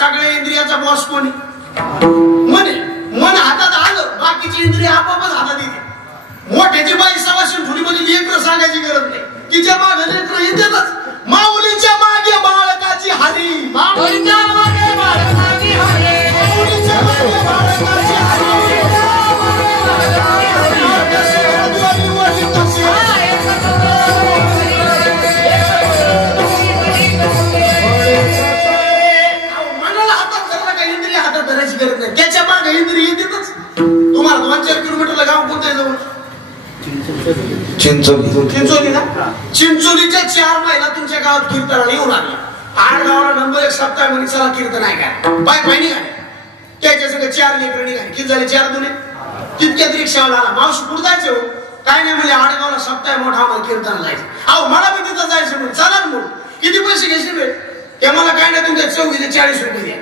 सगळ्या इंद्रियाचा बॉस कोणी म्हणे मन हातात आलं बाकीची इंद्रिय आपोआपच हातात येते मोठ्याची बाई सवाशे थोडीमध्ये लेकर सांगायची गरज नाही तिच्या मागे लेकर येतेच माऊलीच्या मागे बाळकाची हरी माऊलीच्या मागे बाळकाची हरी माऊलीच्या मागे बाळकाची हरी मनाला हातात धरला का इंद्रिय हातात धरायची गरज नाही त्याच्या मागे इंद्रिय येतेच तुम्हाला 2-4 किलोमीटरला गाव कोणतं आहे जवळ चिंचोली ना चिंचोलीच्या 4 महिला तुमच्या गावात कीर्तनाला येऊन आल्या 8 गावाला नंबर 1 सप्ताह म्हणे चला कीर्तन आहे काय बाय पाय निघाले त्याच्या सगळं 4 लेकरं निघाले किती झाले 4 दुने तितक्यात रिक्षावाला आला मावशी कुठं जायचं हो काय नाही म्हणजे 8 गावाला सप्ताह मोठा आम्हाला कीर्तनाला जायचं अहो मला बी तिथं जायचं म्हणून चला ना म्हणून किती पैसे घेशील रे ते मला काय नाही तुमच्या 40 रुपये द्या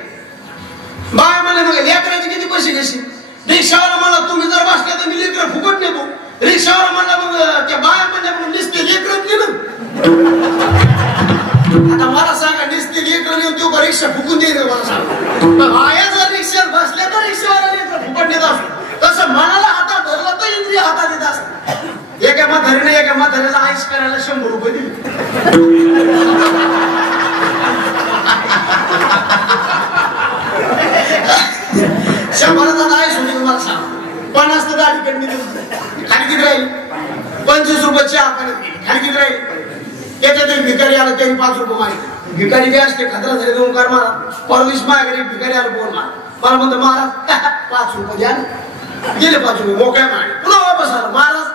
बाय मला मग लेकराचे किती पैसे घेशील रिक्षावाला मला तुम्ही जर बसले तर मी लेकरं फुकट नेतो रिक्षावाला मला मग त्या बाया म्हणजे म्हणून निसते लेकरं नेलं आता मला सांगा निसते लेकरं नेऊन तो रिक्षा फुकून देईल मला सांगा बाया जर रिक्षात बसल्या तर रिक्षावाला लेकरं फुकट नेत असतो तसं मनाला हातात धरलं तर इंद्रिय हातात येत असत एका म्हाताऱ्याला आईस करायला 100 रुपये दिले शंभराचा आईस होती तुम्हाला सांग 50 तर दाढी कमी खाली किती राहील 25 रुपये चहा पाण्यात गेली खाली किती राहील त्याच्यात एक भिकारी आला त्यांनी 5 रुपये मागितले भिकारी बी असते खतरा झाले 2 कार मारा परदेश मागे भिकारी आला बोल मार मला म्हणतो महाराज 5 रुपये द्या गेले 5 रुपये मोकळ्या मागे पुन्हा वापस आला महाराज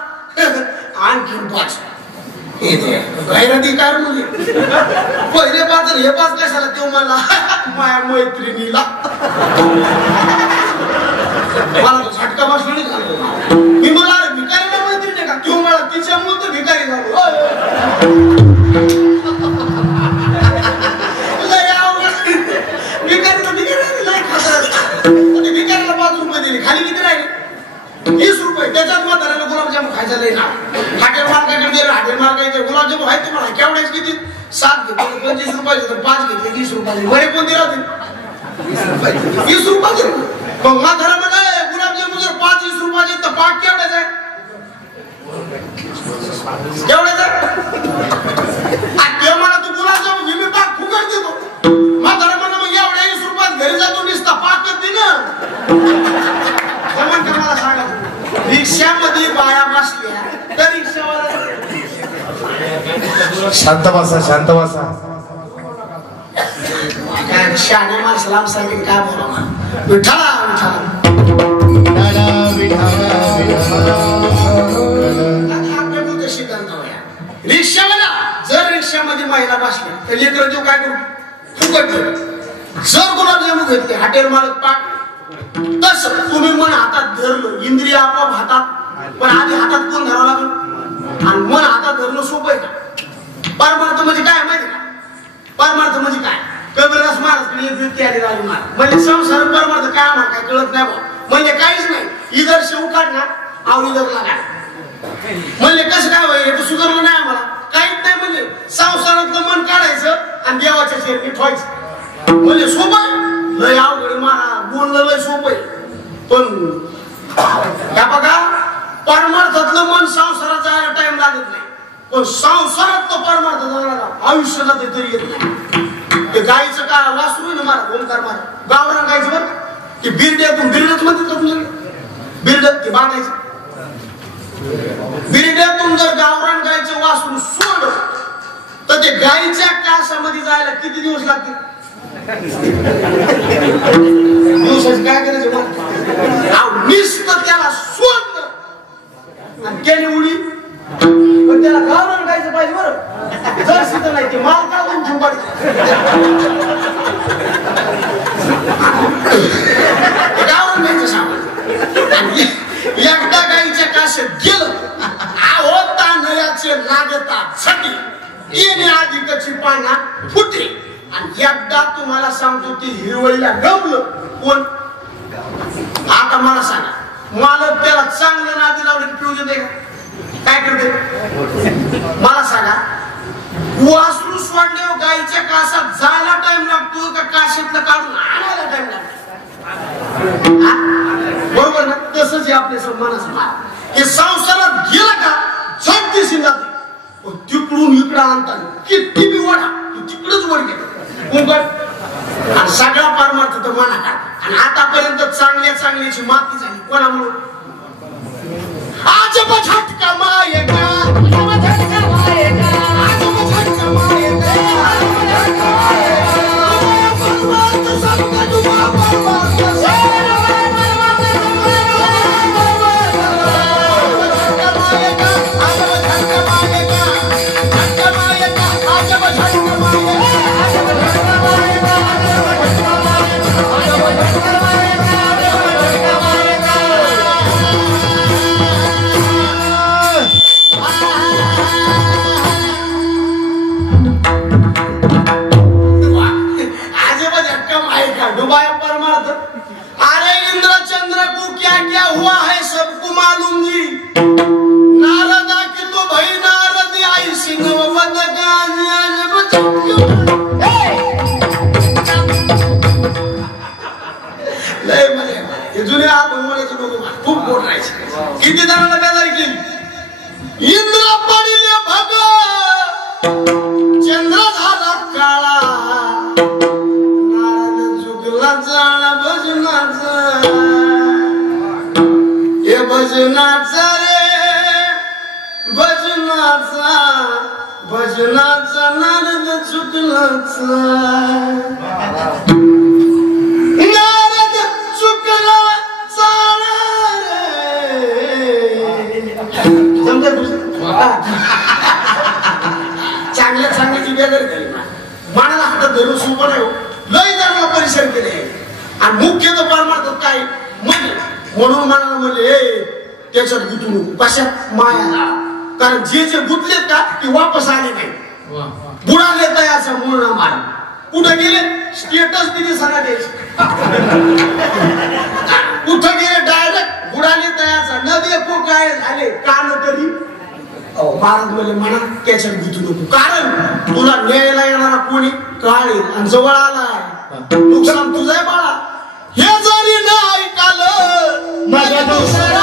आणखीन 5 गैराती कार मुली पहिले 5 हे 5 कशाला देऊ मला माया मैत्रिणीला मला झटका बसला नाही मी मला भिकारीला मैत्रीण आहे का तू मला तिच्यामुळे तर भिकारी झालो भिकारीला 5 रुपये दिले खाली किती राहिले 20 रुपये त्याच्यात म्हाताऱ्याला गुलाबजाम खायचा नाही ना हॉटेल मार्केटकडे गेलो हॉटेल मार्केट गुलाबजाम आहे तुम्हाला केवढ्याच किती 7 घेतले 25 रुपयाचे तर 5 घेतले 20 रुपयाचे बरे कोणते राहतील 20 रुपयाचे मग म्हातारा म्हणाले गुलाबजाम जर 5-20 रुपयाचे तर पाक केवढ्याच आहे केवढ्याच आहे ते मला तू गुलाबजाम मी पाक फुकट देतो म्हातारा म्हणा मग एवढ्या 20 रुपयात घरी जातो नुसता पाकच दे ना जमन का मला सांगा रिक्षामध्ये बाया बसल्या तर रिक्षावाला शांत बसा काय शाने माणसाला आम सांगेल काय बोला विठ्ठला रिक्षावाला जर रिक्षामध्ये महिला बसल्या तर लेकरं जो काय करू फुकट जर गुलाबजामुन घेतले हॉटेल मालक पाक तस तुम्ही मन हातात धरलं इंद्रिय आपोआप हातात पण आधी हातात कोण धरावं लागलं आणि मन हातात धरणं सोपं आहे का परमार्थ म्हणजे काय माहिती का परमार्थ म्हणजे काय कबीरदास महाराज एक व्यक्ती आली राहिली महाराज म्हणजे संसार परमार्थ काय आम्हाला काय कळत नाही बा म्हणजे काहीच नाही इधर शेव काढणार आव इधर लागा म्हणजे कसं काय होईल हे सुधारलं नाही आम्हाला काहीच नाही म्हणजे संसारातलं मन काढायचं आणि देवाच्या शेरणी ठेवायचं म्हणजे सोपं लय अवघड मारा बोलणं लय सोपं आहे पण त्या बघा परमार्थातलं मन संसारात जायला टाइम लागत नाही पण संसारात तो परमार्थ जाणारा आयुष्याला ते तरी येत नाही ते गायचं का वासरू ना मारा ओंकार मारा गावरान गायचं बरं की बिरड्यातून बिरडच म्हणतात का तुमच्याकडे बिरडत ते बांधायचं बिरड्यातून जर गावरान गायचं वासरू सोडलं तर ते गायच्या कासामध्ये जायला किती दिवस लागतील दिवसाचं काय करायचं नुसतं त्याला सोडलं आणि त्याने उडी पण त्याला गावरान गायचं पाहिजे बरं जर सिद्ध नाही ते माल काढून झुंबाड गावरान गायचं सामान एकदा गायच्या काशात गेलं होता नयाचे लागता छटी येणे आधी कची पाना फुटली आणि एकदा तुम्हाला सांगतो ती हिरवळीला गमलं कोण आता मला सांगा मालक त्याला चांगलं नादी लावले पिऊ देते काय करते मला सांगा वासरू सोडल्यावर गायीच्या कासात जायला टाइम लागतो का काशीतलं काढून मनाच मार हे संसारात गेला का झट दिसून जाते तिकडून इकडं आणतात किती बी वडा तू तिकडच वर गेला आणि सगळा परमार्थ तर मना काढ आणि आतापर्यंत चांगल्या चांगल्याची माती झाली कोणामुळे आज झटका मायेगा झटका मायेगा आज झटका मायेगा खूप मोठ राहायचे किती जणांना बेजारी केली इंद्र पडिले भग चंद्र झाला काळा नारद झुकला जाळा भजनाचा हे भजनाचा रे भजनाचा भजनाचा नारद झुकलाचा नारद झुकला चांगल्या चांगल्याची बेदर केली मनाला हातात धरून सुपर लय जणांना परिश्रम केले आणि मुख्य तो परमार्थ काय म्हणून मनाला म्हणले त्याच्यात गुंतू नको कशात माया कारण जे जे गुंतलेत का ते वापस आले नाही बुडाले तयाचा मूळ मार कुठे गेले स्टेटस दिली सगळ्या द्यायचे कुठं गेले डायरेक्ट बुडाले तयाचा न देखो काय झाले कान तरी महाराज म्हणजे म्हणा त्याच्यात गुंतू नको कारण तुला न्यायला येणारा कोणी काळे आणि जवळ आलाय नुकसान तुझं आहे बाळा हे जरी न ऐकालं माझ्या दुसरा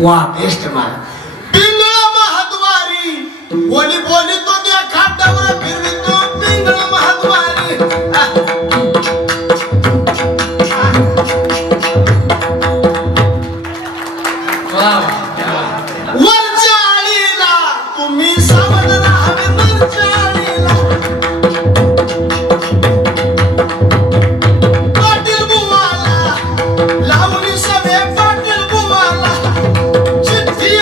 वाह बेस्ट मार पिंगळा महाद्वारी बोली बोली तो त्या खाटावर फिरवितो पिंगळा महाद्वारी वरच्या आळीला तुम्ही सावध राहावे वरच्या आळीला पाटील बुवाला लावणी सभे पाटील बुवाला चिठ्ठी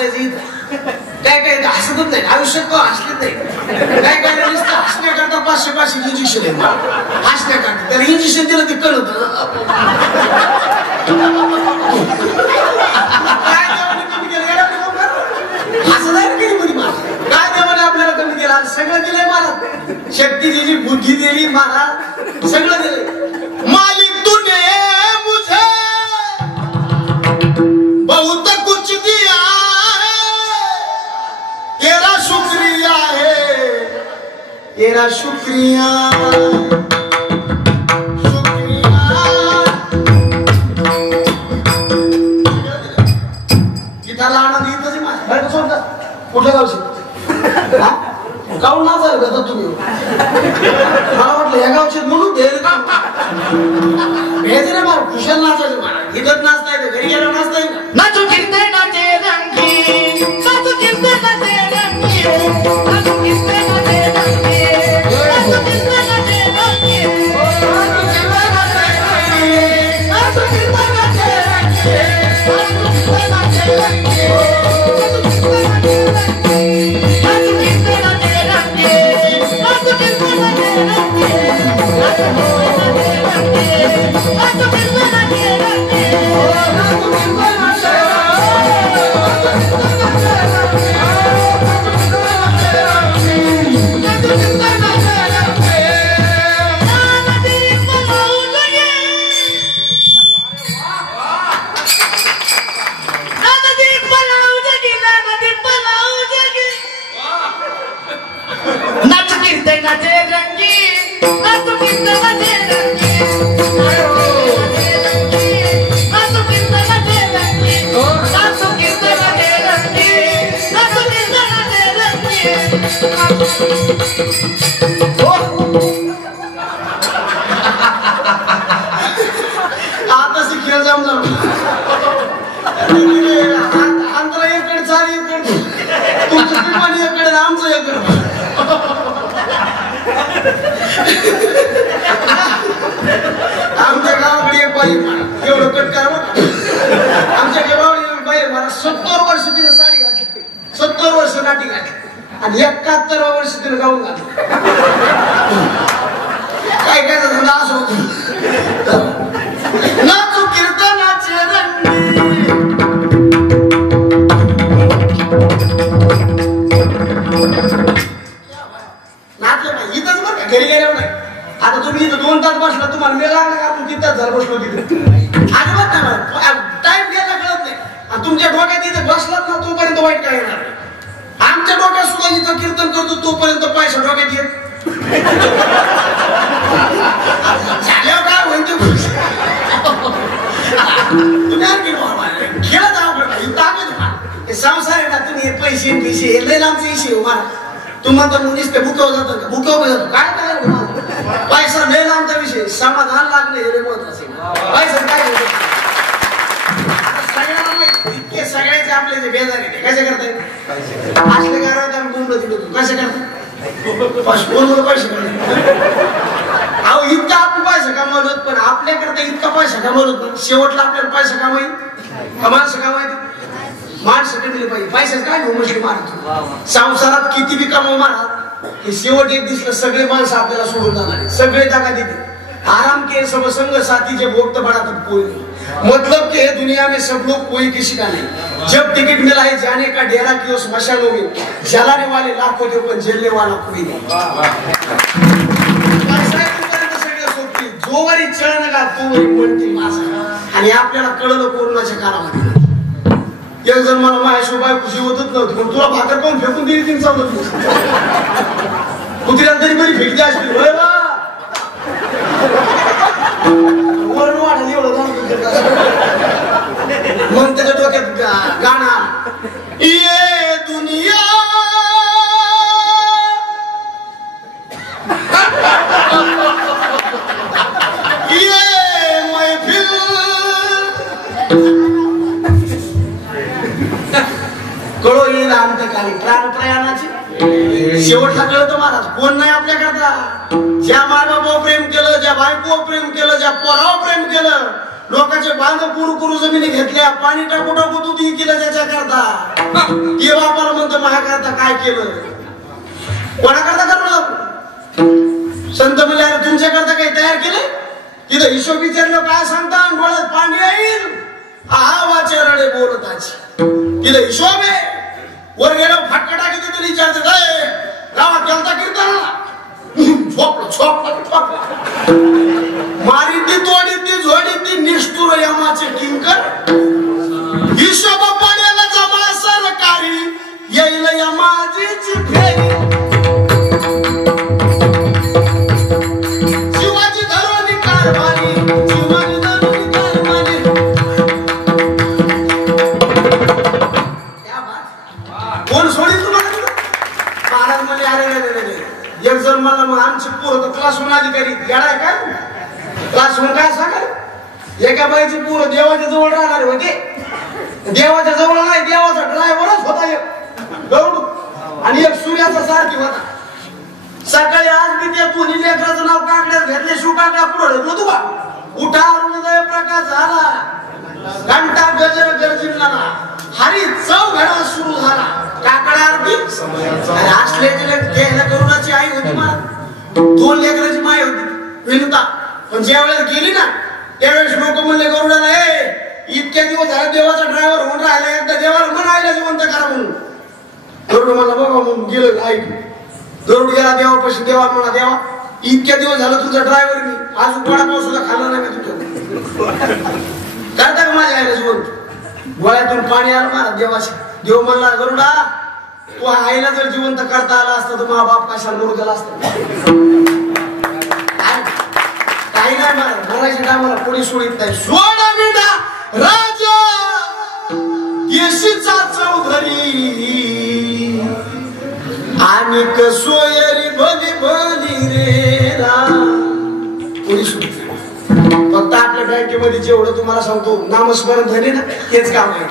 हसायचं इथं काय काय हसतच नाही आयुष्यात तो हसलेच नाही काय काय नुसतं हसण्याकरता 500 इंजेक्शन आहे हसण्याकरता त्याला इंजेक्शन दिलं ते कळत काय देवाने कमी केलं असं नाही कधी कधी मला काय देवाने आपल्याला कमी केलं सगळं दिलंय मला शक्ती दिली बुद्धी दिली मला सगळं दिलंय मालिक तूने मुझे बहुत कुछ दिया तेरा शुक्रिया है तेरा शुक्रिया गीताला आनंद येतच माझ्या कुठल्या गावचे गाऊन नाचायला का तुम्ही मला वाटलं या गावचे म्हणून भेज रे मला कुशल नाचायचं मला इथं नाचता येतं घरी गेल्यावर नाचता येईल नाचू किरते नाचे रंगी नाचू किरते नाचे रंगी नाचू किरते नाचे रंगी नाचू किरते नाचे रंगी नाचू किरते नाचे रंगी नाचू किरते नाचे रंगी आता शिक्षण जमलं आंध्र एकडे चाली एकडे तुमचं पिपाणी एकडे आमचं एकडे आमच्या गावाकडे एक बाई एवढं कट करा आमच्या गावाकडे एक बाई मला 70 वर्ष तिने साडी घातली 70 वर्ष नाटी घातली आणि 71 वर्ष तिने गाऊन घातली काय काय धंदा असं होत नाचू कीर्तनाचे रंगी नाचलं नाही इथंच बरं का घरी गेल्यावर नाही आता तुम्ही इथं 2 तास बसला तुम्हाला मेळ लागला का आपण 3 तास झालं बसलो तिथे अजिबात नाही मला टाइम गेला कळत नाही आणि तुमच्या डोक्यात इथं बसलात ना तोपर्यंत वाईट काय येणार आमच्या डोक्यात सुद्धा इथं कीर्तन करतो तोपर्यंत पैसा डोक्यात येत झाल्यावर काय होईल तुम्ही आणखी खेळत आहोत संसार आहे ना तुम्ही पैसे पैसे हे लय लांबचे इशे मला तुम्हाला तर मुलीच ते बुकावर जातात का बुकावर जातो काय करायला पैसा लय लांबचा विषय समाधान लागणे हे महत्वाचं पैसा काय सगळ्यांना माहिती इतके सगळ्याचे आपले जे बेजार आहे कसे करताय असले गावात आम्ही बोंबलं दिलो कसे करताय फोनवर पैसे अहो इतका आपण पैसा कमावलं पण आपल्याकरता इतका पैसा कमावलं पण शेवटला आपल्याला पैसा कमाई माणसं कमायची माणसं कमी पाहिजे पैशाच काय घेऊ मुश्किल मारतो संसारात किती बी कमाव मारा हे शेवट एक दिसलं सगळे माणसं आपल्याला सोडून जाणार सगळे जागा देते आराम के सब संग साथी जब वक्त बड़ा तब कोई नहीं मतलब कि दुनिया में सब लोग कोई किसी का नहीं जब टिकट मिला है जाने का डेरा की उस मशालों में जलाने वाले लाखों थे पर जलने वाला कोई नहीं जोवरी चढण का तोवरी म्हणतील माझा आणि आपल्याला कळलं कोरोनाच्या काळामध्ये एक जण मला माझ्या बायको जीवतच नव्हती पण तुला भाकर पाहून फेकून दिली तीन चालत तू तिला तरी बरी फेकली असतील वर्ण वाढायला एवढं मग त्याच्या डोक्यात गाणं ये दुनिया ये मैफिल कळो येईल अंतकाली प्राण प्रयाणाची शेवटला कळतं महाराज कोण नाही आपल्याकरता ज्या मायबापावर प्रेम केलं ज्या बायकोवर प्रेम केलं ज्या पोरावर प्रेम केलं लोकांचे बांध कुरू जमिनी घेतल्या, पाणी टाकू तू ती केलं त्याच्या करता. ते बापाला म्हणतो माझ्या करता काय केलं, कोणाकरता करू संत म्हणजे अरे तुमच्या करता काही तयार केलं. तिथं हिशोब विचारलं काय सांगता, डोळ्यात पाणी येईल. हा वाचे रडे बोलताची तिथं हिशोब आहे. वर गेलं फाटका टाकी तिथे विचारचं काय गावात गेलता कीर्तनाला, झोपला मारी ती तोडी ती झोडी ती निष्ठुर यमाचे किंकर. हिशोब पाण्याला जमा सरकारी येईल यमाजीची फेरी. शिवाजी धरोनी कारभारी, शिवाजी धरोनी कारभारी. कोण सोडी तुम्हाला महाराज म्हणजे अरे एक जण मला मग आमची पोरं तर क्लासरूम अधिकारी येणार काय क्लासरूम काय सांगा. एका बाईची पोरं देवाच्या जवळ राहणार होते. देवाच्या जवळ नाही, देवाचा ड्रायव्हरच होता एक गरुड आणि एक सूर्याचा सारथी होता. सकाळी आज मी त्या दोन्ही लेकराचं नाव काकड्यात घेतले, शिवकाकडा पुढे ढकलो तुला उठा अरुणोदय प्रकाश झाला, घंटा गजर गरजिला, हरी चौघडा सुरू झाला. काकडा आरती असले गरुडाची आई होती मला, 2 लेकराची माय होती विनुता. पण ज्या वेळेस गेली ना त्यावेळेस लोक म्हणले गरुडाला इतक्या दिवस झाला देवाचा ड्रायव्हर होऊन राहिला, एकदा देवाला म्हणायला जिवंत करा म्हणून. गरुड मला बघा म्हणून गेलं ऐक. गरुड गेला देवापाशी, देवा म्हणा देवा इतक्या दिवस झालं तुमचा ड्रायव्हर मी अजून वडापाव सुद्धा खाल्ला नाही मी तुमच्या करता का माझ्या आईला जिवंत. डोळ्यातून पाणी आलं मला देवाशी. देव म्हणला गरुडा तू आईला जर जिवंत करता आला असता तर मा बाप कशाला मरू गेला असता. काही नाही मला मराठी टायमाला कोणी सोडित नाही. सोडा बिडा राजा येशीचा चौधरी आणि कसोयरी भली भली रे कोणी सोडित नाही. फक्त आपल्या बँकेमध्ये जेवढं तुम्हाला सांगतो नामस्मरण झाले ना तेच काम आहे.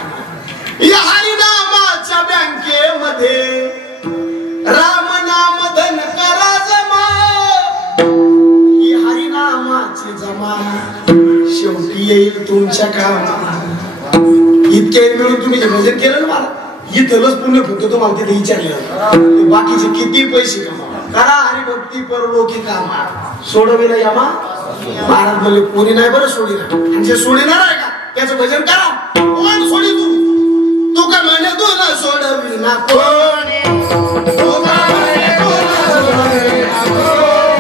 या हरिनामाच्या बँकेमध्ये राम नाम धन करा जमा. ही हरिनामाची जमा शेवटी येईल तुमच्या कामात. इतक्या मिळून तुम्ही भजन केलं ना मला इथलंच पुण्य फक्त तुम्हाला तिथे विचारलं बाकीचे किती पैसे कमा करा हरिभक्ती परलोकी कामा. सोडविला यामा महाराज म्हणले कोणी नाही बरं सोडीना, आणि जे सोडीणार आहे का त्याचं भजन करा. कोण सोडी तू का म्हणे तू ना सोडविना कोणी, तू का म्हणे तू ना सोडविना कोणी.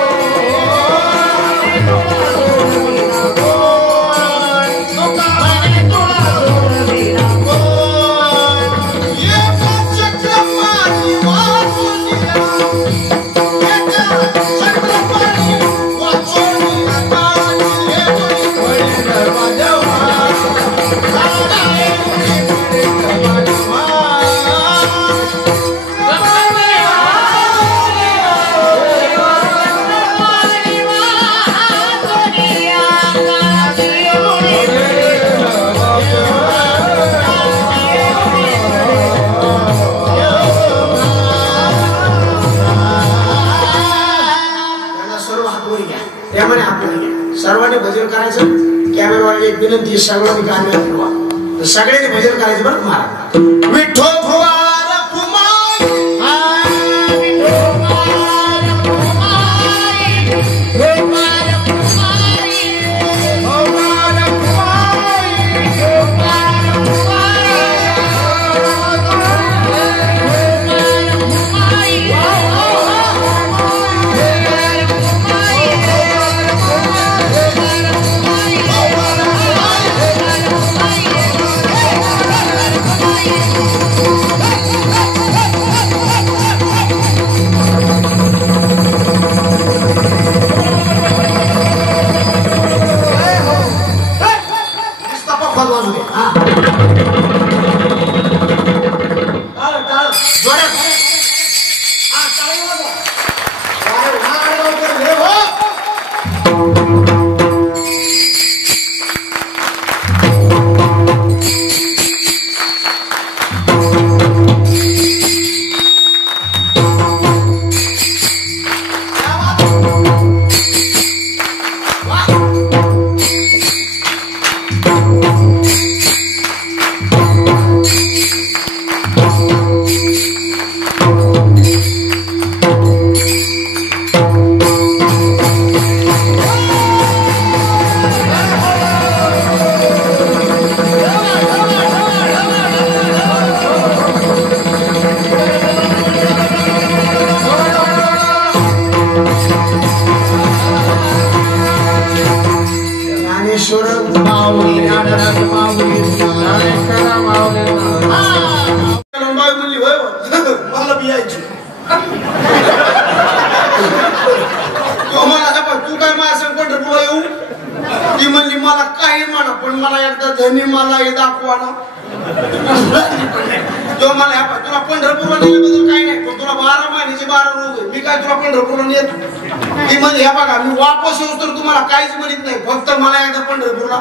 सर्वांनी भजन करायचं. कॅमेरावाले एक विनंती सगळ्यांनी गाणे फिरवा, सगळ्यांनी भजन करायचं बरं महाराज. विठ्ठल Bye. त्यांनी मला हे दाखवा ना तो मला तुला पंढरपूरला नेल्याबद्दल काही नाही पण तुला 12 महिन्याचे 12 रोग आहे मी काय तुला पंढरपूरला नेत ती म्हणजे हे बघा मी वापस येऊ तर तुम्हाला काहीच म्हणत नाही फक्त मला एकदा पंढरपूरला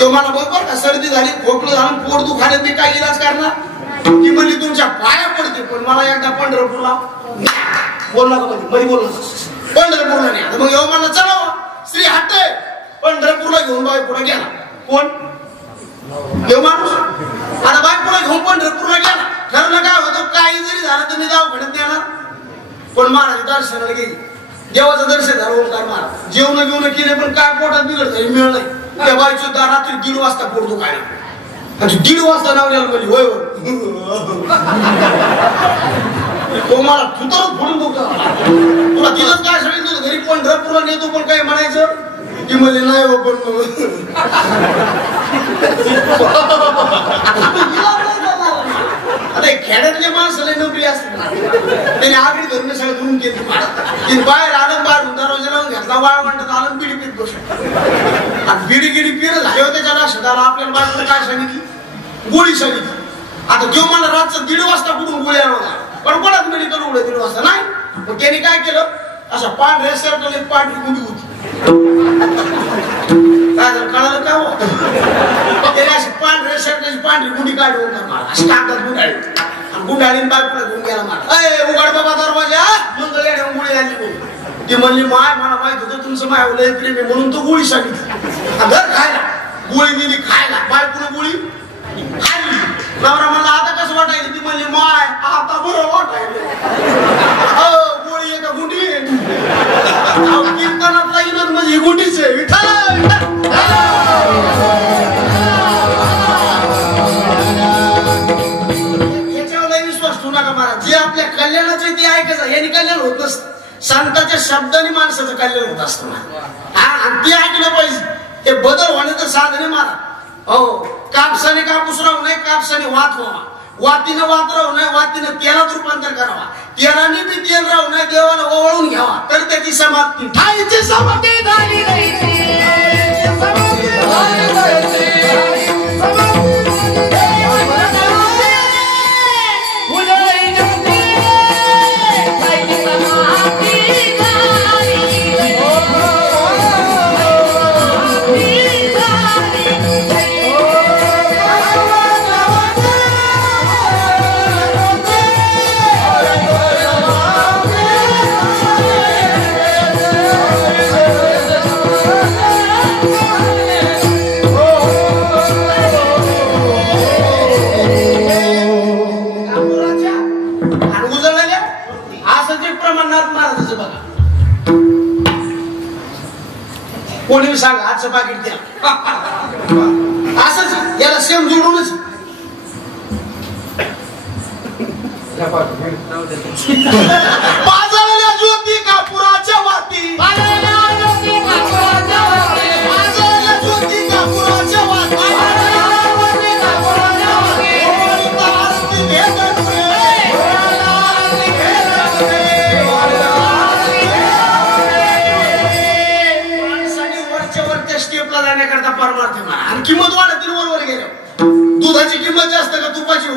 तो मला बरोबर का सर्दी झाली खोकलं झालं पोट दुखायला मी काय इलाज करणार ती म्हणली तुमच्या पाया पडते पण मला एकदा पंढरपूरला बोल नका मध्ये बोल नका पंढरपूरला नाही मग येऊ मला चला श्री हट्टे पंढरपूरला घेऊन बाई पुढे गेला कोण देव माणूस आता बाई पुढे घेऊन पंढरपूरला गेला ठरलं काय होतं काही जरी झालं तर मी दवाखान्यात देणार पण महाराज दर्शनाला गेली देवाचं दर्शन झालं ओंकार महाराज जेवण घेऊन केले पण काय पोटात बिघड झाली मिळ नाही त्या बाई सुद्धा रात्री 1:30 वाजता पोट दुखायला आणि 1:30 वाजता नावल्याला म्हणजे होय तो मला तुतरच फोडून दुखत तुला तिथंच काय सांगितलं घरी पंढरपूरला नेतो पण काय म्हणायचं ती म्हणली नाही हो पण आता खेड्यातले माणसाला नोकरी असते त्याने आगडी धरून सगळं धरून केली तिने बाहेर आलं बाहेर दरवाजा लावून घेतला वाळ म्हणतात आलं बिडी पीत बसत आणि बिडी गिडी पिणं झाले होते त्याच्या लक्षात आलं आपल्याला बाजूला काय सांगितली गोळी सांगितली आता जो मला रातचं 1:30 वाजता कुठून गोळी आणला पण कोणाच मेडिकल उघडं 1:30 वाजता नाही मग त्याने काय केलं अशा पांढऱ्या शर्टाला एक पांढरी गुंडी होती काय झालं कळालं का हो त्याने अशी पांढऱ्या शर्टाची पांढरी गुंडी काढून मला अशी कागदात गुंडाळी आणि गुंडाळीने बायकोला घेऊन गेला मला अय उघड बाबा दरवाजा मंगल येण्या गोळी आणली बोल ती म्हणली माय मला माहित होतं तुमचं माय लय प्रेम आहे म्हणून तो गोळी सांगितली घर खायला गोळी दिली खायला बायकोला गोळी खाल्ली नवरा मला आता कसं वाटायचं ती म्हणली माय आता बरं वाटायला गोळी एका गुंडी कीर्तनातला इनच म्हणजे ही गुंडीच आहे याच्यावर विश्वास ठेवू नका महाराज जे आपल्या कल्याणाचं आहे ते ऐकायचं यांनी कल्याण होत नसतं संतांच्या शब्दाने माणसाचं कल्याण होत असतं आणि ते ऐकलं पाहिजे हे बदल होण्याचं साधन आहे महाराज हो कापसाने कापूस राहू नये कापसाने वात व्हावा वातीनं वात राहू नये वातीनं तेलात रूपांतर करावा तेलाने बी तेल राहू नये देवाला ओवाळून घ्यावा तर त्याची समाप्ती ठाईची समाप्ती झाली कोणी सांग आजचं पाकिट द्या असंच याला सेम जोडूनच पाजळल्या ज्योती कापुराच्या वाती पाजळल्या ज्योती कापुराच्या वाती स्टेपला जाण्याकरता परमार्थ आणि किंमत वाढतील वरवर गेल्या दुधाची किंमत जास्त का तुपाची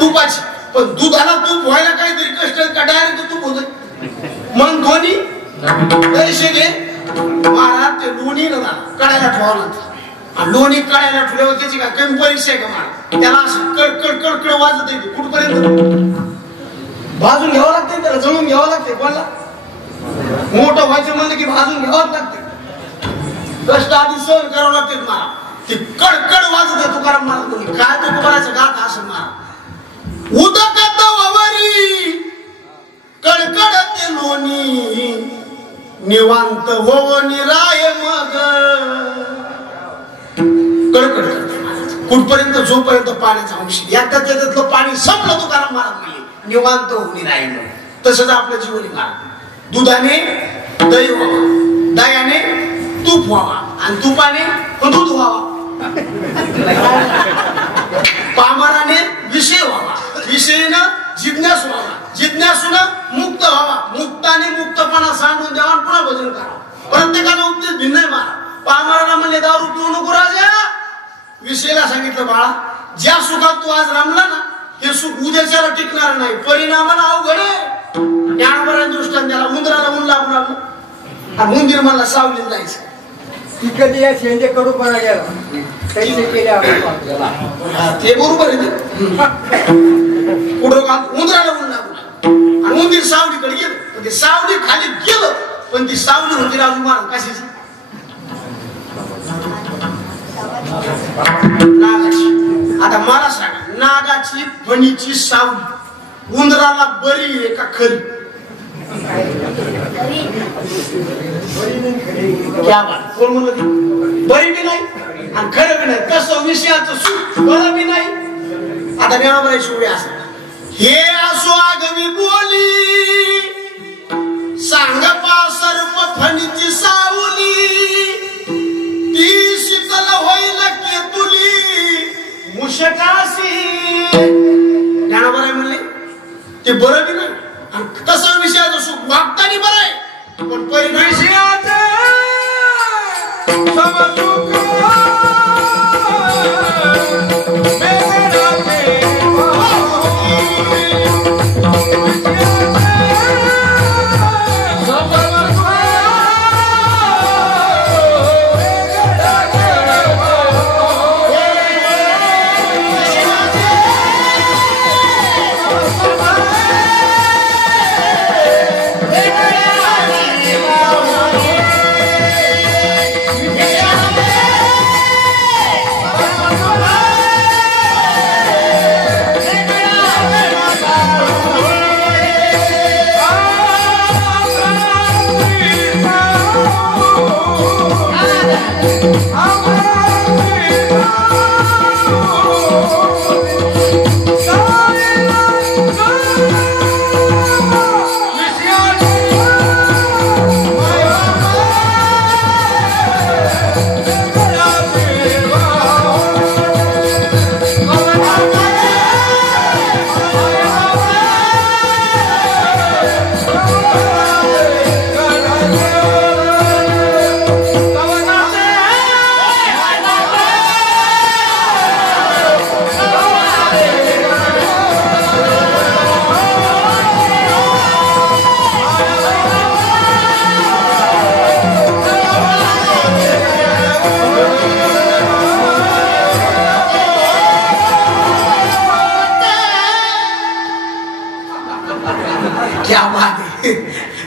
तुपाची पण दुधाला तूप व्हायला काहीतरी कष्ट का डायरेक्ट तूप होत मग दोन्ही पैसे घे महाराज ते लोणी ना कडायला ठेवावं लागतं आणि लोणी कडायला ठेवल्यावर त्याची काय कमी परीक्षा आहे का महाराज त्याला असं कडकड कडकड वाजत येते कुठपर्यंत भाजून घ्यावं लागते त्याला जळून घ्यावं लागते कोणाला मोठं व्हायचं म्हणलं की भाजून घ्यावं लागते कष्ट आधी सहन करावं लागते मला ती कडकड वाजत आहे तुकाराम महाराज काय तो तुम्हाला गात असं महाराज उदकत ववरी कडकडते लोणी निवांत हो निराय मग कडकड करते महाराज कुठपर्यंत जोपर्यंत पाण्याचा अंश एकदा त्याच्यातलं पाणी संपलं तुकाराम महाराज म्हणजे निवांत हो निराय मग तसंच आपलं जीवन महाराज दुधाने दही व्हावा दह्याने तूप व्हावा आणि तुपाने दूध व्हावा पामराने विषय व्हावा विषयीनं जिज्ञासू व्हावा जिज्ञासूनं मुक्त व्हावा मुक्ताने मुक्तपणा सांडून द्यावा पुन्हा भजन करावं प्रत्येकाचा उपदेश भिन्न आहे मला पामराला म्हणले दारू पिऊ बाळा, ज्या सुखात तू आज रमला ना, हे सुख उद्याच्याला टिकणार नाही, परिणामाला अवघड आहे. ज्ञानोबाच्या दृष्टांत त्याला उंदराला ऊन लागून आलं आणि उंदीर मला सावलीत जायचं. ती कधी या शेंडे कडूपणा गेला कैसे केले आपल्याला ते बरोबर आहे. पुढं का उंदराला ऊन लागून आणि उंदीर सावलीकडे गेलं, पण ते सावली खाली गेलं, पण ती सावली होती राजू महाराज कशाची? नागाची. आता मला सांगा, नागाची फणीची सावली उंदराला बरी आहे का खरी? क्या बात, कोण म्हणलं? बरी बी नाही आणि खरं बी नाही. कसं विषयाचं सुख बरं बी नाही. आता ज्ञानोबाची उभे असतात, हे असो आगमी बोली सांग सर्व फणीची सावली, ती शीतल होईल केतुली मुशकाशी. ज्ञानोबा म्हणले ते बरं बी नाही आणि तसं विषयाचं सुख वागताना बरं आहे, पण परिणाम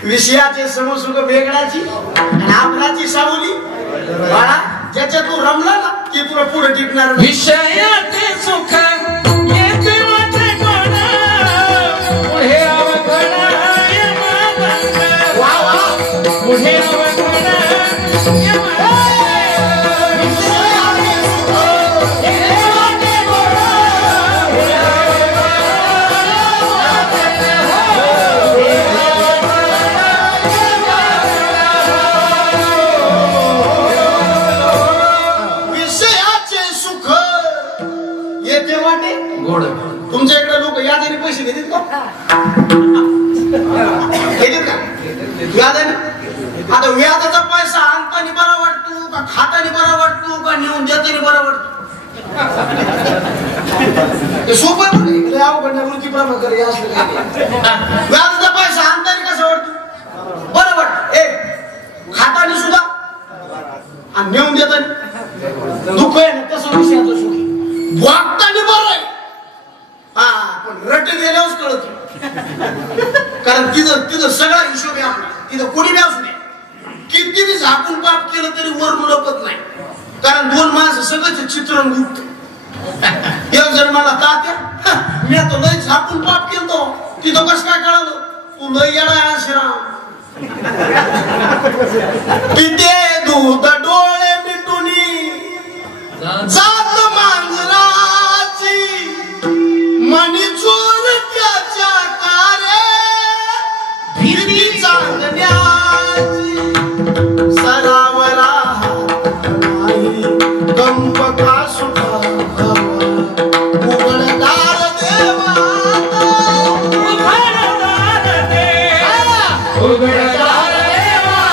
विषयाचे समसुख वेगळाची आणि आपलाची सावली. बाळा, ज्याच्या तू रमला ना ते तुला पुढे टिकणार. विषयाचे सुख येते वाटे कोणा, पुढे अवघड वा वा, पुढे अवघड तुमच्या इकडे लोक यादाने पैसे घेतात का? घेतात का व्याजाने? आता व्याजाचा पैसा आणताना बरा वाटतो का खाताना बरा वाटतो का नेऊन देताना बरा वाटतो? हे सोपं नाही, अवघड वृत्ती प्रमाण करे असलं काय. व्याजाचा पैसा आणताना कसा वाटतो? बरं वाटत. खाताना सुद्धा आणि नेऊन देताना दुःख आहे ना, तसं विषयाचं सुख वागताना बरं आहे. हा, पण रट गेल्यावर कळत, कारण तिथं सगळा हिशोब आहे आपला. तिथं कोणी बी असू दे, किती बी झाकून पाप केलं तरी वरून लपत नाही, कारण दोन माणसं सगळं चित्रण गुप्त. एक जण मला तात्या, मी आता लय झाकून पाप केलं, तिथं कसं काय कळालं? तू लय येणार आश्रम पिते दूध डोळे मिटुनी जात मांजराची मनी चोर त्याच्या कारे भिरवी चांदण्याची सरावरा नाही कंप का सुटावा उघडदार देवा उघडदार देवा उघडदार देवा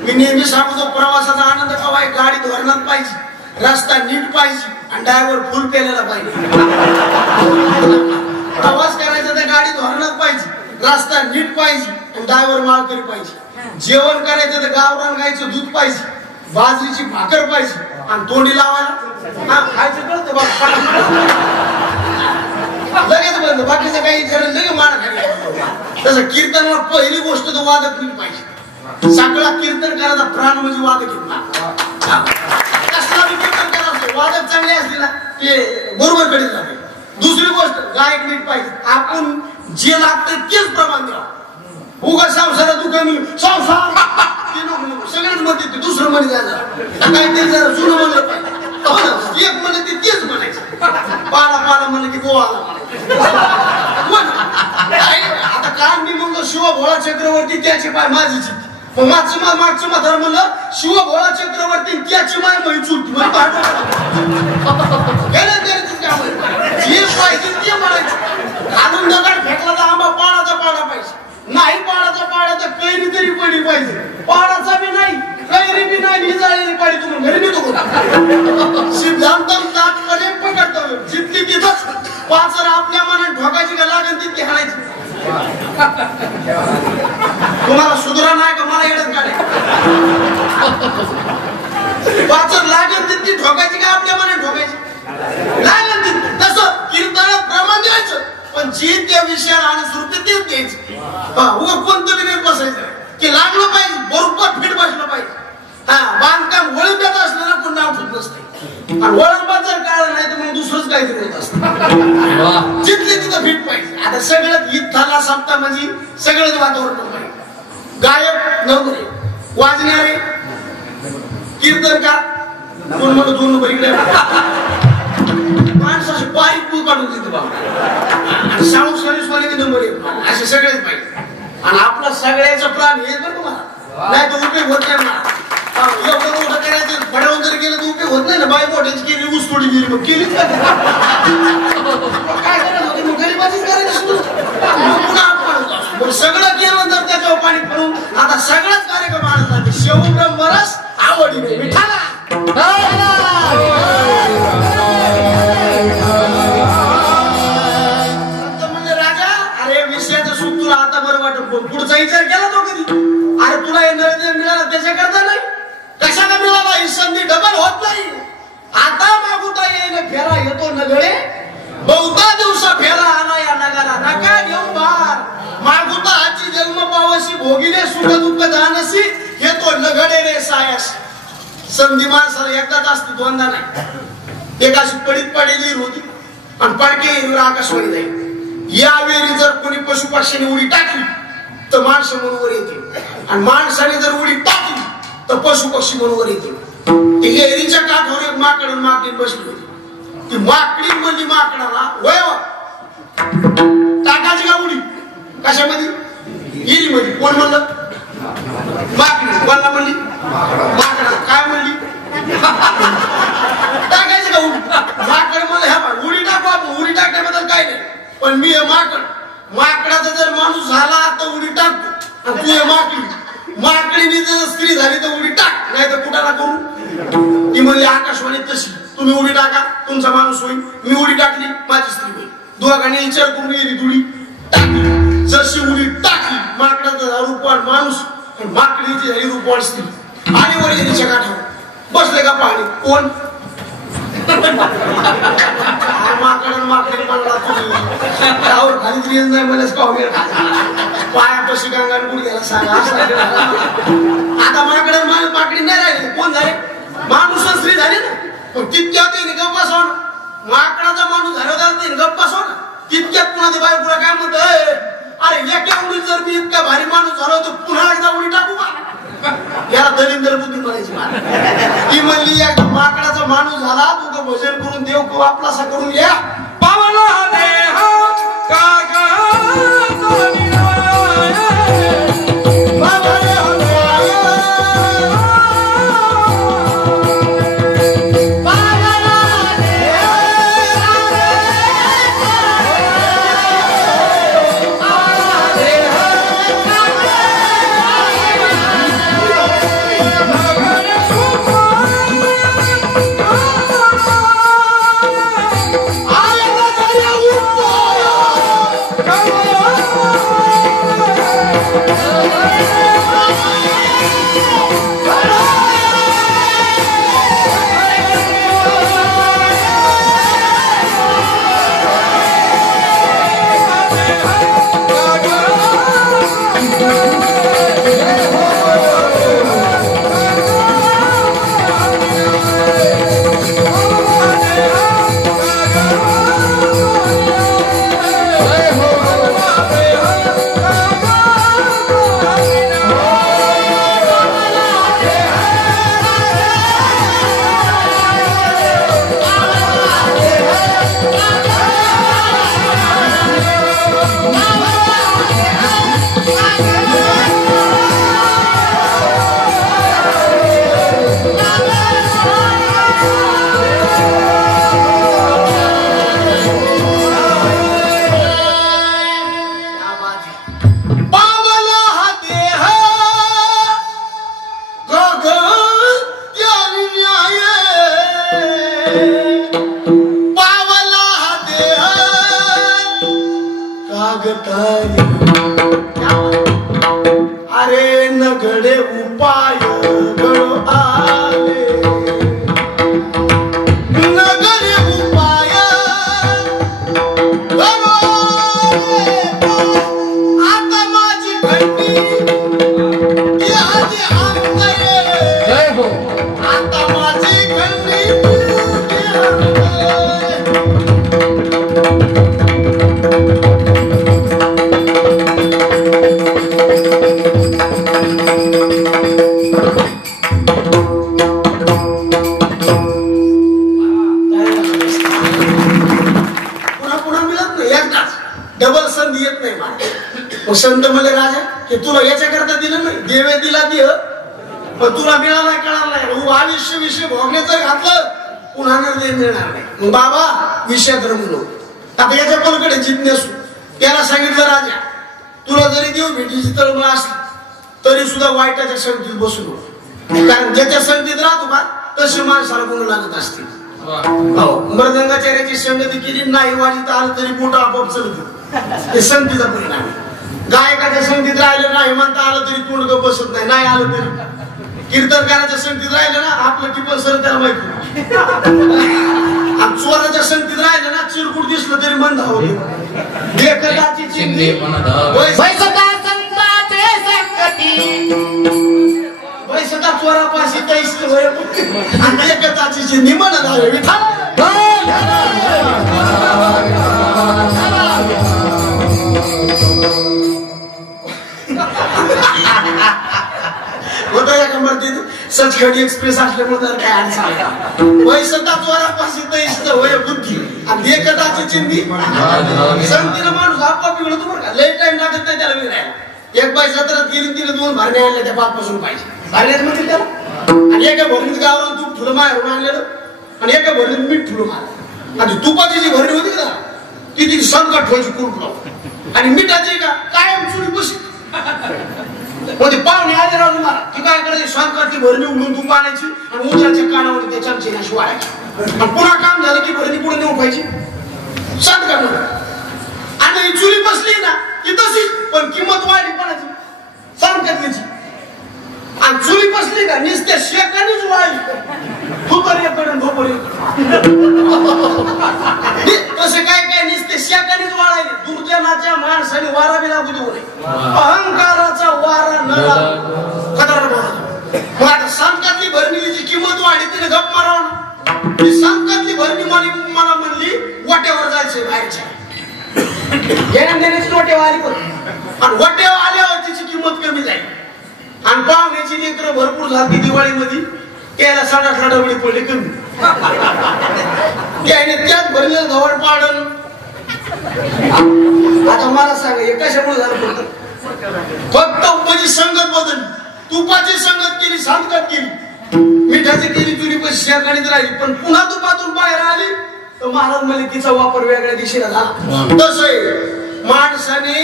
मी नेहमी सांगतो प्रवासाचा आनंद कवाय गाडी धोरणात पाहिजे, रस्ता नीट पाहिजे आणि ड्रायव्हर फुल पेलेला पाहिजे. प्रवास करायचा तर गाडी धोरणात पाहिजे, रस्ता नीट पाहिजे आणि ड्रायव्हर माळकरी पाहिजे. जेवण करायचं तर गावरान गायचं दूध पाहिजे, बाजरीची भाकर पाहिजे आणि तोंडी लावायला खायचं कळतं बघ लगेच बंद, बाकीचं काही खरं लगेच मार खायला. तसं कीर्तनाला पहिली गोष्ट तर वादक नीट पाहिजे. सगळा कीर्तन करायचा प्राण म्हणजे वादक घेतला. कसला कीर्तन करायचं वादक चांगले असले ना ते बरोबर कडे जाते. दुसरी गोष्ट गायक नीट पाहिजे. आपण जे लागतं तेच प्रमाण द्यावं. उगा संसारात दुकान संसार ते नको सगळ्यांच म्हणते ते दुसरं म्हणे जायचं काहीतरी जरा जुनं म्हणलं पाहिजे. एक म्हणलं ते तेच म्हणायचं. पाला पाला म्हणलं की गोवाला आता काल मी म्हणलो शिवभोळा चक्रवर्ती त्याची पाय माझीची मागचं म्हातार म्हणलं शिवभोळा चक्रवर्ती त्याची माय म्हणी चुलती म्हणजे जे पाहिजे ते म्हणायचं. घालून दगड फेकला तर आंबा पाडाचा पाडा पाहिजे, नाही पाडाचा पाडा तर कैरी तरी पडली पाहिजे. पाडाचा बी नाही कैरी बी नाही निजाळलेली पाडी तुम्ही घरी नेतो सिद्धांतम तात्पर्य पकडतो जितली तिथंच पाचर आपल्या मनात ठोकायची का लागेल तितकी हाणायची. तुम्हाला सुधरा नाही का मला येडत काढायचं. पाचर लागेल तितकी ठोकायची का आपल्या मनात ठोकायची लागेल तितकी. तसं कीर्तनात प्रमाण द्यायचं पण जी त्या विषयाला आणि श्रुती तेच द्यायचं. कोणतं बी बसायचं की लागलं पाहिजे बरोबर फिट बसलं पाहिजे. बांधकाम वळण देत असलं ना कोण नाव ठेवत नसते आणि वळणबाज जर काढलं नाही तर मग दुसरंच काहीतरी होत असतं. जिथले तिथं फिट पाहिजे. आता सगळ्यात इथला सप्ताह म्हणजे सगळंच वातावरण पाहिजे. गायक नवरे, वाजणारे, कीर्तनकार कोण म्हणतो दोन नंबर इकडे माणसाचे बारीक पूल काढून देते बाबा शाहू सर्विसवाले नंबर एक असे सगळेच पाहिजे. आणि आपला सगळ्याचा प्राण हे बरं तुम्हाला नाही तर उपयोग होत नाही मला. एवढं मोठं करायचं फडावून जर गेलं तर उपयोग होत नाही ना. बाई मोठ्याची केली ऊस तोडी गेली मग केलीच काय करायचं होती मग गरीबाचीच करायची मग सगळं केलं तर त्याच्यावर पाणी पडून आता सगळाच कार्यक्रम आणत शेवब्रह्म रस आवडीने मिठाला राजा. अरे विषयाचं सुख तुला आता बरं वाटत पुढचा विचार केला तो कधी? अरे तुला हे नरेंद्र मिळाला त्याच्याकरता नाही कशा का मिळाला ही संधी डबल होत नाही. आता मागुता येईल फेरा येतो नगळे बहुता दिवसा फेरा आला या नगरा नका घेऊ भार मागुता आची जन्म पावशी भोगिले सुख दुःख जाणसी हे तो नगडे रे सायस. संधी माणसाला एकदाच असते दोनदा नाही. एक अशी पडीत पडेली होती आणि पडके आकाशवाणी जाईल. यावेळी जर कोणी पशुपक्षाने उडी टाकली तर माणसं म्हणून येते आणि माणसाने जर उडी टाकली तर पशुपक्षी म्हणून येते. एरीच्या काठावर एक माकड माकडी बसली होती. ती माकडी म्हणली माकडाला वय टाकायची का उडी कशामध्ये एरीमध्ये. कोण म्हणलं माकडी कोणाला म्हणली माकडा काय म्हणली टाकायची का उडी. माकड म्हणलं ह्या उडी टाकू आपण उडी टाकण्याबद्दल काय नाही पण मी हे माकडाचा जर माणूस झाला तर उडी टाकतो आणि तू हे माकडीने जर स्त्री झाली तर उडी टाक नाही तर कुठाला करू. ती म्हणली आकाशवाणी तशी तुम्ही उडी टाका तुमचा माणूस होईल. मी उडी टाकली माझी स्त्री होईल. दोघांनी विचार करून येईल उडी टाकली. जशी उडी टाकली माकडाचा रूपवान माणूस माकडीची झाली रूपवान स्त्री आणि वर येण्याच्या काठावर बसले का पाणी कोण माकडे म्हणला तुम्ही त्यावर खाली तरी नाही मलाच पाहूया पायापाशी गंगाने गुडघ्याला सांगा आता माकडे माकडी नाही राहिली कोण झाले माणूस स्त्री झाली ना पण तितक्यात गप्प बसवण माकडाचा माणूस झाला होता गप्प बसवण तितक्यात पुन्हा ते बाई पुढे काय म्हणत अरे एका उडीत जर मी इतका भारी माणूस झालो तर पुन्हा एकदा उडी टाकू का याला दलिंदर बुद्धी म्हणायची मला ती म्हणली एकदा माकडाचा माणूस झाला तू भजन करून देव आपलासा करून या पावला देह कागा अरे नगडे उपाय गळो आले नगडे उपाय गळो आता माझी खंडी यादी आमदारे जय हो आता माझी खंडी डबल संधी येत नाही मला संत मला राजा की तुला याच्याकरता दिलं नाही देवे दिला दे पण तुला मिळाला कळणार नाही आयुष्य विषय भोगण्याचं घातलं पुन्हा निर्णय मिळणार नाही मग बाबा विषयात रमलो आता याच्या पलीकडे जिज्ञासू त्याला सांगितलं राजा तुला जरी देव भेटीची तळमळ असली तरी सुद्धा वाईटाच्या संगतीत बसू नको कारण ज्याच्या संगतीत राहतो का तशी माणसाला गुण लागत असते मृदंगाचार्याची संगती केली नाही वाजित आलं तरी पोट आपोआप चलतो हे संगतीचा परिणाम गायकाच्या संगतीत राहिलं नाही म्हणता आलं तरी तोंड बसत नाही नाही आलं तरी कीर्तनकाराच्या संगतीत राहिलं ना आपलं टिपण सर त्याला माहिती चोराच्या संगतीत राहिलं ना चिरकुट दिसलं तरी मन धावत देखताची चिंधी पैसा चोरापाशी तैस देखताची चिंधी मन धावे सचखंड एक्सप्रेस असल्यामुळे काय अडचण पैसा चोरापाशी तैस होय बुद्धी आणि देखताची चिंधी संगतीला माणूस आपोआप मिळतो बरं का लय टाइम लागत नाही त्याला मिळायला एक बाई सत्रात गेली तिने 2 भरणे आणल्या त्या पाचपासून पाहिजे भरण्यात म्हणजे त्याला आणि एका भरणीत गावरान तूप ठुलं मारून आणलेलं आणि एका भरणीत मीठ ठुलं मारलं आणि तुपाची जी भरणी होती ना ती संकट व्हायची कुरूप लावून आणि मिठाची का कायम चुरी बशी मध्ये पाहुणे आले राहून मला ती काय करायची संकट ती भरणी उघडून तूप आणायची आणि उंदराच्या कानामध्ये त्या चमचेला शिवायची आणि पुन्हा काम झालं की भरणी पुढे नेऊन पाहिजे संकट आणि चुरी बसली ना की तशी पण किंमत वाढली कोणाची संकटची आणि चुरी बसली का नुसत्या शेकानीच वाढली भोपर एकडे भोपर तसे काय काय नुसते शेकानीच वाळायले. दुर्जनाच्या माणसाने वारा बी लागू देऊ नये. अहंकाराचा वारा न लागू. खतरा बोला आता संतातली भरणीची किंमत वाढली तिने गप मारावं ना. ती संतातली भरणी मला म्हणली वाट्यावर जायचंय बाहेरच्या घेण्या देण्याची वाट्यावर आली पण आणि वाट्यावर आल्यावर तिची किंमत कमी जाईल. आणि पाहुण्याची लेकरं भरपूर झाली दिवाळीमध्ये त्याला 7-8 डबडी पडले कमी. त्याने त्यात भरलेलं गव्हाण पाडण. आता मला सांगा हे कशामुळे झालं फक्त उपजी संगत बदलली. तुपाची संगत केली सांगत केली मिठाची केली तुरी पण शेकाणीत राहिली. पण पुन्हा तुपातून बाहेर आली तर महाराज म्हणजे तिचा वापर वेगळ्या दिशेला झाला. तसं माणसाने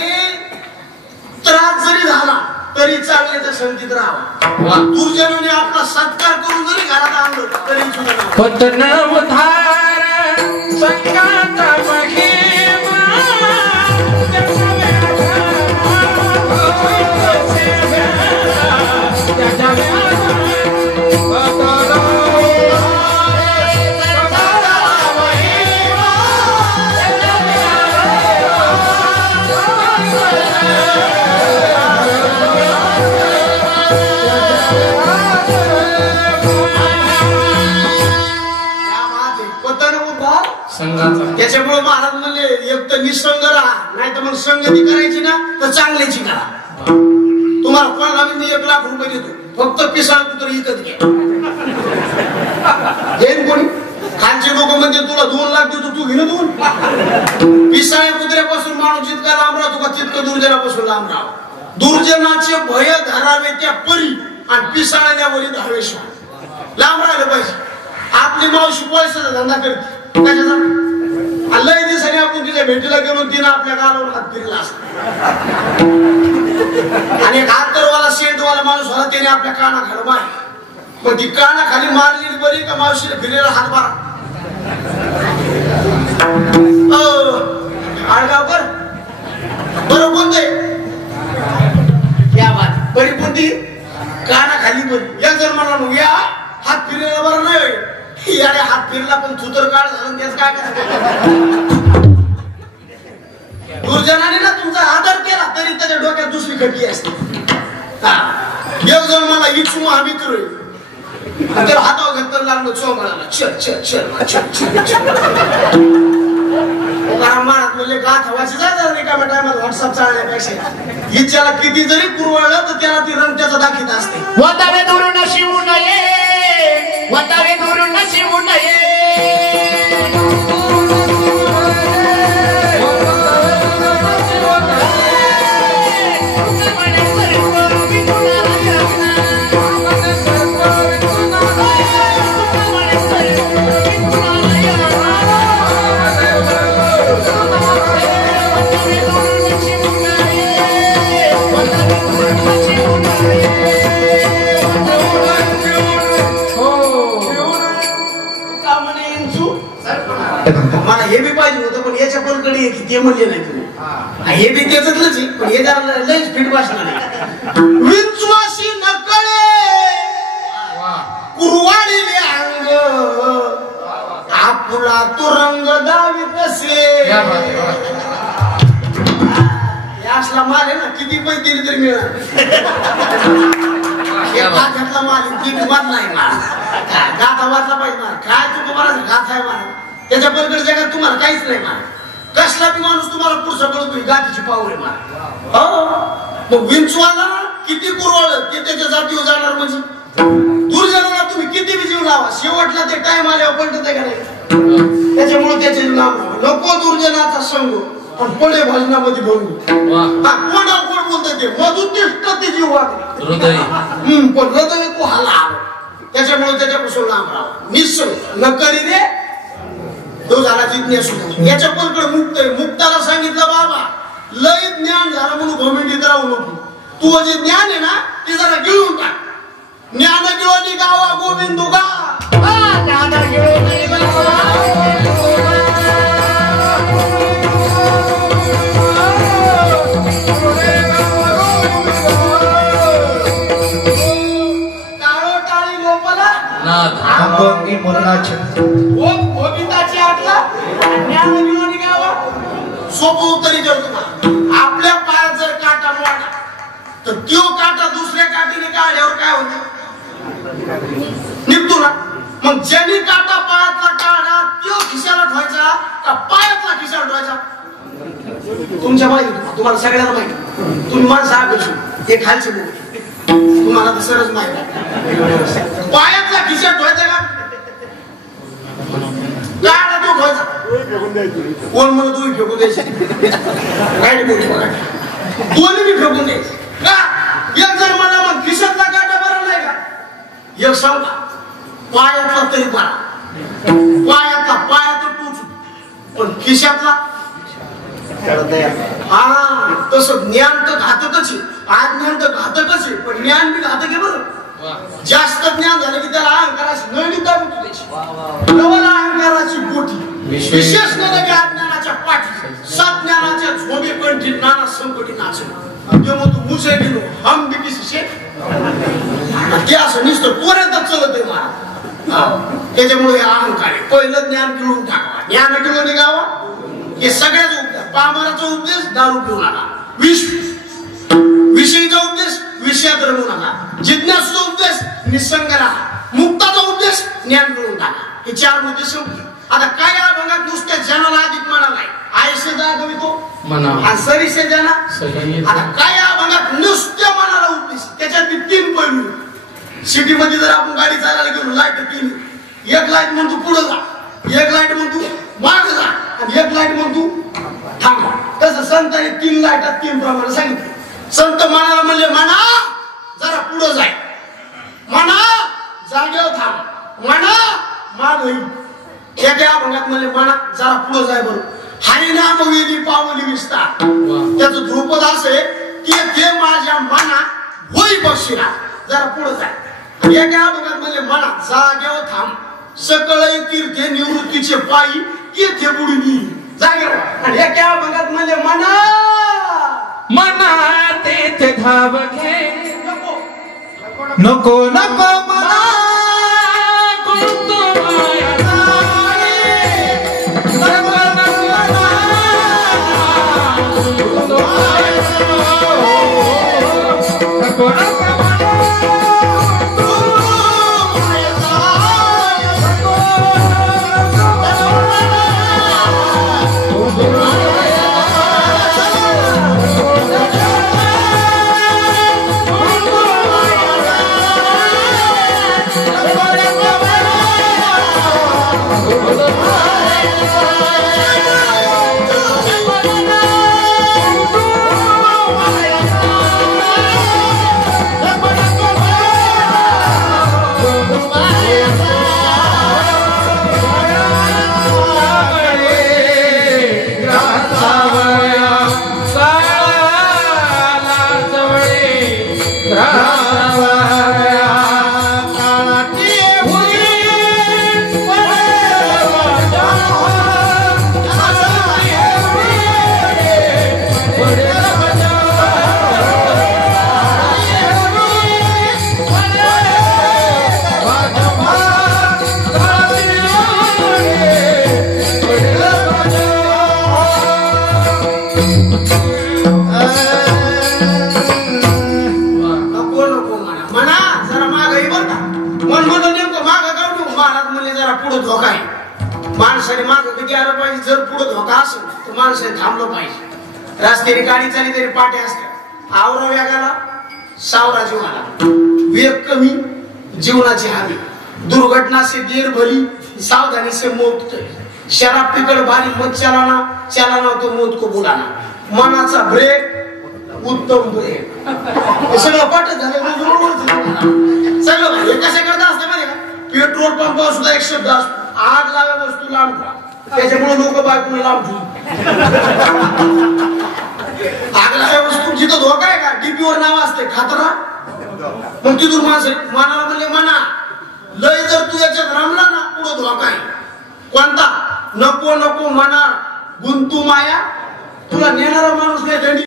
त्रास जरी झाला तरी चांगल्याच्या संगतीत राहावा. दुर्जनाने आपला सत्कार करून जरी घरात आणलं तरी सुद्धा त्याच्यामुळे महाराज म्हणले एक तर निसंग राहा नाही तर मग संगती करायची ना तर चांगल्याची करा. तुम्हाला कोणाला मी 1 लाख रुपये देतो फक्त पिसाळ कुत्र विकत घ्या. देईन कोणी खालचे लोक म्हणजे तुला 2 लाख देतो तू घेणं 2. पिसाळ्या कुत्र्यापासून माणूस जितका लांब राहतो का तितकं दुर्जनापासून लांब राहा. दुर्जनाचे भय धरावे त्या परी आणि पिसाळ्याच्या वरी धावेश्वर लांब राहिलं पाहिजे. आपली मावशी पैशाचा धंदा करते कशाचा लय दिवसांनी आपण तिच्या भेटीला गेलो तिने आपल्या गालावर हात फिरला असता आणि एक हातवाला शेंटवाला माणूस होता त्याने आपल्या कानाखाली मारली. पण ती कानाखाली मारली बरी का मावशीला फिरलेला हात मारा. आळगावकर बरं कोणते या बात बरी कोणती कानाखाली बरी. एक जण म्हणला मग या हात फिरलेला बरं नाही याने हात फिरला पण थुतर काळ झालं त्याच काय करायचं. दुर्जनाने ना तुमचा आदर केला तरी त्याच्या डोक्यात दुसरी खटकी असते. एक जण मला इच्छू महामित्र त्याला हातावर घेतलं लागलं चोमळाला चल चल चल चल महाराज म्हणले गाथ हवाची जायचं रिकाम्या टायमात व्हॉट्सअप चालण्यापेक्षा हिच्याला किती जरी कुरवळलं तर त्याला ती रंग त्याचा दाखीत असते. वतावे दुरून शिवू नये वतावे दुरून शिवू नये. मला हे बी पाहिजे होतं पण याच्या पलकडे ते म्हणले नाही तुम्ही. हे बी त्याच पण हे लय स्पीड भाषण नाही. विश्वासी नकळे कुरवाडीले अंग आपला तो रंग दावी तसे. असला माल आहे ना किती पैसे दिले तरी मिळणार. घातला माल ती वाद नाही माल गाथा वाचला पाहिजे माल काय तू तुम्हाला गाथा आहे माल त्याच्या पलीकडे जगात तुम्हाला काहीच नाही माल. कसला बी माणूस तुम्हाला पुढचा कळतोय गाठीची पावर आहे माल. हो मग विंचवाला किती कुरवळलं ते त्याच्या जातीवर जाणार म्हणजे दुर्जनाला तुम्ही किती बी जीव लावा शेवटला ते टाइम आल्यावर पलटत आहे का नाही. त्याच्यामुळे त्याचे नाव नको दुर्जनाचा संघ पण पडे भजनामध्ये भंग. कोणा कोण बोलत ते मधुतिष्ठ ते जीव वागले पण हृदय तो हाला त्याच्यामुळे त्याच्यापासून लांब राहावं. निसर्ग न करी रे तो झाला जिज्ञासू. याच्या पलीकडे मुक्त आहे. मुक्ताला सांगितलं बाबा लय ज्ञान झालं म्हणून घोमिंडीत राहू नको. तू जे ज्ञान आहे ना ते जरा गिळून टाक. ज्ञान गिळवली गावा गोविंदुगा ज्ञान गिळवली गावा अंगोंगी मुरणाचे तर त्यो काटा दुसऱ्या काठीने काढल्यावर काय होतं निघतो ना. मग ज्यांनी काटा पायातला काढा त्यो खिशाला ठेवायचा का पायातला खिशाला ठेवायचा तुमच्या माहिती तुम्हाला सगळ्यांना माहिती. तुम्ही माणसं अपेक्षा हे खालचे बोल तुम्हाला तर सरच माहिती पायातला खिशात ठेवायचा का काढा तो ठेवायचा कोण म्हणून तुम्ही फेकून द्यायचे काय बोलले बघा दोन्ही मी फेकून द्यायचे का. एक जर मला मग खिशातला काटा बरा नाही का एक सांगा पायातला तरी बरा पायात टोचू पण खिशातला हा तसं ज्ञान तर घातकच आहे. आज ज्ञान तर घातकच आहे पण ज्ञान बी घातक आहे बरं. जास्त ज्ञान झालं की त्याला अहंकाराची नळी दाबून द्यायची अहंकाराची बोटी विशेष नाही की अज्ञानाच्या पाठी सात ज्ञानाच्या झोबे कंठी नाना संकटी नाचून तेव्हा तू मुसे गेलो हम बी किसी ते असं नुसतं पोऱ्यात चलत आहे मला. त्याच्यामुळे अहंकार आहे. पहिलं ज्ञान गिळून टाकावा ज्ञान गिळून निघावा हे सगळ्याच उपदेश. पामराचा उपदेश दारू पिऊ नका विषयीचा उपदेश विषयात रमू नका जिज्ञासूचा उपदेश निसंग राहा मुक्ताचा उपदेश ज्ञान गिळून टाका हे चार उद्देश संपले. आता काय या भागात नुसत्या जनाला अधिक म्हणाला आयसे जा गवितो आणि सरीसे जना. आता काय या भागात नुसत्या मनाला उपदेश त्याच्यात तीन पैलू. सिटी मध्ये जर आपण गाडी चालायला गेलो लाईट तीन एक लाईट म्हणतो पुढे जा एक लाईट म्हणतो मागे जा आणि एक लाईट म्हणतो थांबा. तसं संतांनी तीन लाईटात तीन प्रमाणे सांगितले. संत मनाला म्हणले म्हणा जरा पुढे जाय म्हणा जागेवर थांब म्हणा माग एका भागात म्हणले म्हणा जरा पुढे जाय बरोबर हरिनाम वेली पावली विस्तार त्याचं ध्रुपद असे की ते माझ्या मना होई बक्षीला जरा पुढे जाय. एका भागात म्हणले म्हणा जागेवर थांब सकळ तीर्थे निवृत्तीचे पायी येथे बुडून जागेवर. आणि एका भागात म्हणले म्हणा मना तेथे धाव घे नको नको मला कोणतो माया माणसाने माग कधी आलं पाहिजे. जर पुढे धोका असेल तर माणसाने थांबलं पाहिजे. रस्त्याने गाडी चालली तरी पाट्या असतात. आवरा वेगाला सावरा जीवाला वेग कमी जीवनाची हवी दुर्घटना से देर भली सावधानी से मौत तरी शराब पिकड भारी मत चलाना तो मौत को बुलाना मनाचा ब्रेक उत्तम ब्रेक हे सगळं पाठ झालं सगळं हे कसं करता असते माहिती का. पेट्रोल पंपावर सुद्धा एक शब्द असतो आग लावा वस्तू लांब ठेवा त्याच्यामुळे लोक बायकोला लांब ठेवू. आग लावा वस्तू जिथं धोका आहे का डीपीवर नाव असते खातरा मग तिथून माणसं मनाला म्हणले म्हणा लय जर तू याच्यात रमला ना पुढे धोका आहे. कोणता नको नको म्हणा गुंतू माया तुला नेणारा माणूस नाही